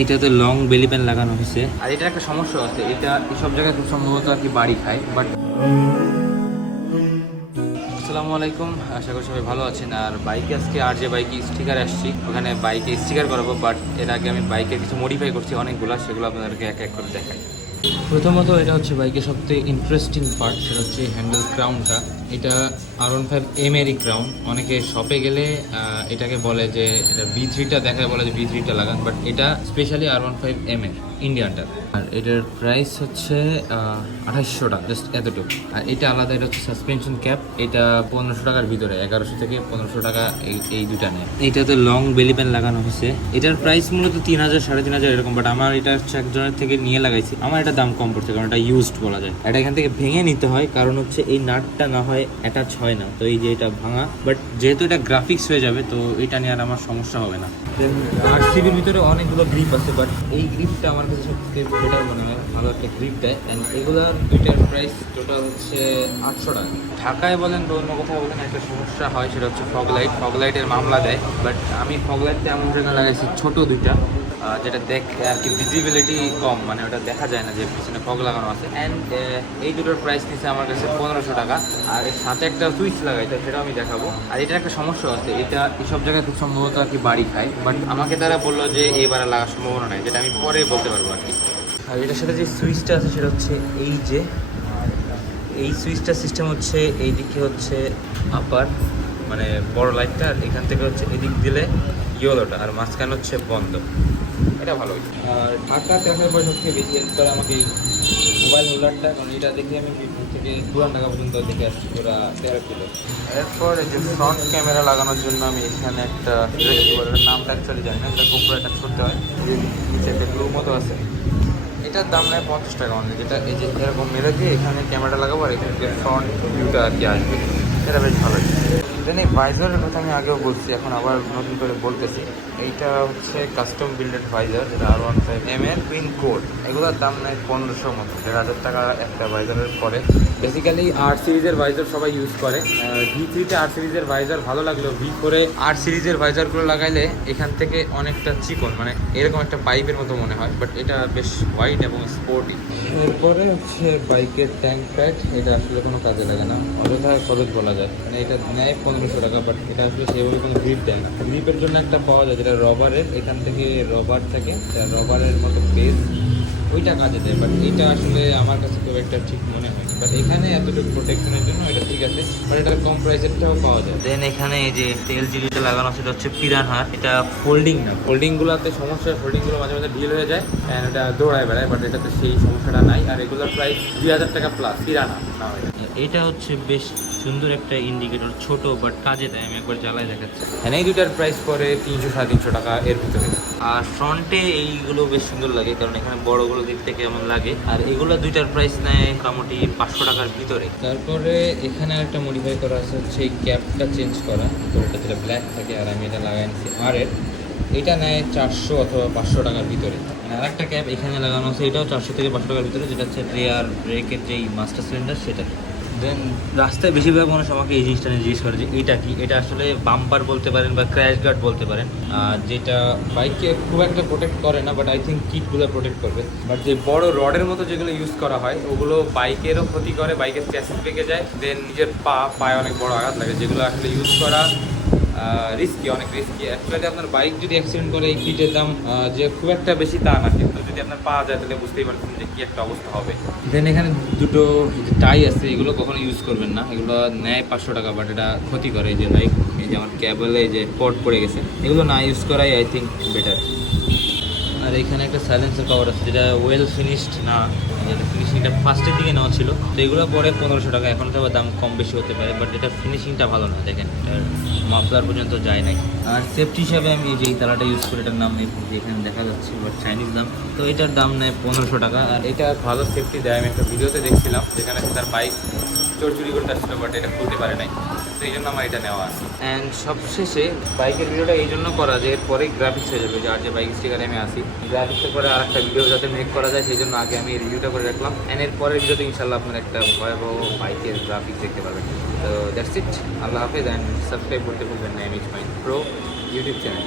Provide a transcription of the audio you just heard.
এইটাতে লং বেলি প্যান লাগানো হয়েছে। আর এটার একটা সমস্যা আছে, এটা সব জায়গায় খুব সম্ভবত আর কি বাড়ি খায়। বাট আসসালামু আলাইকুম, আশা করি সবাই ভালো আছেন। আর বাইকে আজকে আর যে বাইকে স্টিকার আসছি, ওখানে বাইকে স্টিকার করাবো। বাট এর আগে আমি বাইকের কিছু মডিফাই করছি অনেকগুলো, সেগুলো আপনাদেরকে এক এক করে দেখাই। প্রথমত এটা হচ্ছে বাইকের সবথেকে ইন্টারেস্টিং পার্ট, সেটা হচ্ছে হ্যান্ডেল ক্রাউনটা। এটা R15M এরই ক্রাউন। অনেকে শপে গেলে এটাকে বলে যে এটা V3টা দেখায়, বলে যে V3টা লাগান, বাট এটা স্পেশালি R15M এর ইন্ডিয়ানটা। আর এটার প্রাইস হচ্ছে 2800 টাকা, জাস্ট এতটুকু। আর এটা আলাদা, এটা হচ্ছে সাসপেনশন ক্যাপ। এটা 1500 টাকার ভিতরে, 1100 থেকে 1500 টাকা এই দুটা নেয়। এইটাতে লং বেলি প্যান লাগানো হয়েছে। এটার প্রাইস মূলত 3000 3500 এরকম। বাট আমার এটা হচ্ছে একজনের থেকে নিয়ে লাগাইছি, আমার এটা দাম কম পড়ছে, কারণ এটা ইউজড বলা যায়। এটা এখান থেকে ভেঙে নিতে হয়, কারণ হচ্ছে এই নাটটা না হয় অ্যাটাচ হয় না, তো এই যে এটা ভাঙা। বাট যেহেতু এটা গ্রাফিক্স হয়ে যাবে, তো এটা নিয়ে আর আমার সমস্যা হবে না। দেন RCBর ভিতরে অনেকগুলো গ্রিপ আছে, বাট এই গ্রিপটা আমার কাছে সবথেকে বেটার মনে হয়, ভালো একটা গ্রিপ দেয়। অ্যান্ড এগুলোর দুইটার প্রাইস টোটাল হচ্ছে 800 টাকা। ঢাকায় বলেন বা অন্য কোথাও বলেন, একটা সমস্যা হয়, সেটা হচ্ছে ফগ লাইটের মামলা দেয়। বাট আমি ফগ লাইটটা এমন জায়গায় লাগাইছি ছোটো দুইটা, যেটা দেখে আর কি ভিজিবিলিটি কম, মানে ওটা দেখা যায় না যে পিছনে ফগ লাগানো আছে। অ্যান্ড এই দুটোর প্রাইস নিচ্ছে আমার কাছে 1500 টাকা। আর এর সাথে একটা সুইচ লাগাইতে, সেটাও আমি দেখাবো। আর এটার একটা সমস্যা আছে, এটা এইসব জায়গায় খুব সম্ভবত আর কি বাড়ি খায়। বাট আমাকে তারা বললো যে এইবার লাগার সম্ভাবনা নাই, যেটা আমি পরে বলতে পারবো আর কি। আর এটার সাথে যে সুইচটা আছে, সেটা হচ্ছে এই সুইচটা সিস্টেম হচ্ছে এইদিকে হচ্ছে আপার, মানে বড় লাইটটা, আর এখান থেকে হচ্ছে এদিক দিলে ইয়েলোটা, আর মাঝখানে হচ্ছে বন্ধ। এটা ভালো। আর ঢাকাতে আসার পর সবথেকে বেশি হেল্প করে আমাকে মোবাইল হোল্ডারটা, কারণ এটা দেখে আমি থেকে পুরান ঢাকা পর্যন্ত দেখে আসছি পুরা 13 কিলো। এরপর এই যে ফ্রন্ট ক্যামেরা লাগানোর জন্য আমি এখানে একটা নামটা অ্যাকচুয়ালি জানি না, এটা গোপ্রো একটা করতে হয়। নিচে একটা গ্লু মতো আছে, এটার দাম নেয় 50 টাকা অনলি। যেটা এই যে এরকম মেরে দিয়ে এখানে ক্যামেরাটা লাগাবো, আর এখানে যে ফ্রন্ট ভিউটা আর কি আসবে, এটা বেশ ভালো। দেন এই ভাইজারের কথা আমি আগেও বলছি, এখন আবার নতুন করে বলতেছি। এইটা হচ্ছে কাস্টম বিল্ডেড ভাইজার, যেটা R15M এর পিন কোড। এগুলোর দাম নেয় 1500 মতো, 1000 টাকা একটা ভাইজারের পরে। বেসিক্যালি R সিরিজের ভাইজার সবাই ইউজ করে। V3তে R সিরিজের ভাইজার ভালো লাগলো, V4-এ R সিরিজের ভাইজারগুলো লাগাইলে এখান থেকে অনেকটা চিকন, মানে এরকম একটা পাইপের মতো মনে হয়। বাট এটা বেশ হোয়াইট এবং স্পোর্টি। এরপরে হচ্ছে বাইকের ট্যাঙ্ক প্যাড। এটা আসলে কোনো কাজে লাগে না, অযথা খরচ বলা যায়। মানে এটা নেয় 1500 টাকা, বাট এটা আসলে সেভাবে কোনো গ্রিপ দেয় না। গ্রিপের জন্য একটা পাওয়া যায়, যেটা রবারের, এখান থেকে রবার থাকে, রবারের মতো বেস, ওইটা কাজে দেয়। বাট এটা আসলে আমার কাছে খুব একটা ঠিক মনে হয়। বাট এখানে এতটুকু প্রোটেকশনের জন্য এটা ঠিক আছে, বাট এটা কম প্রাইসেরটাও পাওয়া যায়। দেন এখানে এই যে তেল জিলিটা লাগানো, সেটা হচ্ছে পিরানহার। এটা ফোল্ডিং না, ফোল্ডিংগুলোতে সমস্যা, ফোল্ডিংগুলো মাঝে মাঝে ঢিল হয়ে যায়, অ্যান্ড এটা দৌড়ায় বেড়ায়। বাট এটাতে সেই সমস্যাটা নাই। আর এগুলোর প্রাইস 2000 টাকা প্লাস পিরানহার না। এটা হচ্ছে বেশ সুন্দর একটা ইন্ডিকেটর, ছোট বাট কাজে দেয়। আমি একবার জ্বালায় দেখাচ্ছি। হ্যাঁ, এই দুটার প্রাইস পরে 300-350 টাকা এর ভিতরে। আর ফ্রন্টে এইগুলো বেশ সুন্দর লাগে, কারণ এখানে বড়গুলো দেখতে কেমন লাগে। আর এগুলো দুইটার প্রাইস নেয় মোটামুটি 500 টাকার ভিতরে। তারপরে এখানে একটা মডিফাই করা আছে, হচ্ছে এই ক্যাপটা চেঞ্জ করা, তো এটা যেটা ব্ল্যাক থাকে। আর আমি এটা লাগাই নিচ্ছি R-এর, এটা নেয় 400 অথবা 500 টাকার ভিতরে। মানে আর একটা ক্যাপ এখানে লাগানো আছে, এটাও 400 থেকে 500 টাকার ভিতরে, যেটা হচ্ছে রেয়ার ব্রেকের যেই মাস্টার সিলিন্ডার সেটা। দেন রাস্তায় বেশিরভাগ মানুষ আমাকে এই জিনিসটা নিয়ে জিজ্ঞেস করে যে এটা কি। এটা আসলে বাম্পার বলতে পারেন বা ক্র্যাশ গার্ড বলতে পারেন, যেটা বাইককে খুব একটা প্রোটেক্ট করে না, বাট আই থিঙ্ক কিটগুলো প্রোটেক্ট করবে। বাট যে বড় রডের মতো যেগুলো ইউজ করা হয়, ওগুলো বাইকেরও ক্ষতি করে, বাইকের চ্যাসিস পেকে যায়। দেন নিজের পায়ে অনেক বড় আঘাত লাগে, যেগুলো আসলে ইউজ করা রিস্কি, অনেক রিস্কি। অ্যাকচুয়ালি আপনার বাইক যদি অ্যাক্সিডেন্ট করে, এই কিটের দাম যে খুব একটা বেশি তা না, কিন্তু যদি আপনার পাওয়া যায় তাহলে বুঝতেই পারছেন যে কী একটা অবস্থা হবে। দেন এখানে দুটো টাই আছে, এগুলো কখনো ইউজ করবেন না, এগুলো নেয় 500 টাকা। বাট এটা ক্ষতি করে, এই যে লাইক এই যে আমার ক্যাবলে যে পট পড়ে গেছে, এগুলো না ইউজ করাই আই থিঙ্ক বেটার। আর এখানে একটা সাইলেন্সার কভার আছে, যেটা ওয়েল ফিনিশড না, ফিনিশিংটা ফার্স্টের দিকে নেওয়া ছিল, তো এগুলো পরে 1500 টাকা। এখন তো দাম কম বেশি হতে পারে, বাট এটা ফিনিশিংটা ভালো না, দেখেন এটার মাফলার পর্যন্ত যায় নাই। আর সেফটি হিসাবে আমি এই যে এই তালাটা ইউজ করি, এটার নাম এখানে দেখা যাচ্ছে, বাট চাইনিজ দাম, তো এটার দাম নেয় 1500 টাকা। আর এটা ভালো সেফটি দেয়, আমি একটা ভিডিওতে দেখছিলাম, যেখানে তার বাইক চুরি করতে আসছিল, বাট এটা খুলতে পারে নাই, তো এই জন্য আমার এটা নেওয়া আছে। অ্যান্ড সবশেষে বাইকের ভিডিওটা এই জন্য করা যে এরপরেই গ্রাফিক্স হয়ে যাবে, আর যে বাইক স্টিকারে আমি আসি, গ্রাফিক্সের পরে আর একটা ভিডিও যাতে মেক করা যায়, সেই জন্য আগে আমি রিভিউটা করে রাখলাম। অ্যান্ড এরপরের ভিডিওতে ইনশাল্লাহ আপনার একটা ভয়াবহ বাইকের গ্রাফিক্স দেখতে পাবেন। তো দ্যাটস ইট, আল্লাহ হাফেজ। অ্যান্ড সাবস্ক্রাইব করতে ভুলবেন না MH mine pro YouTube channel.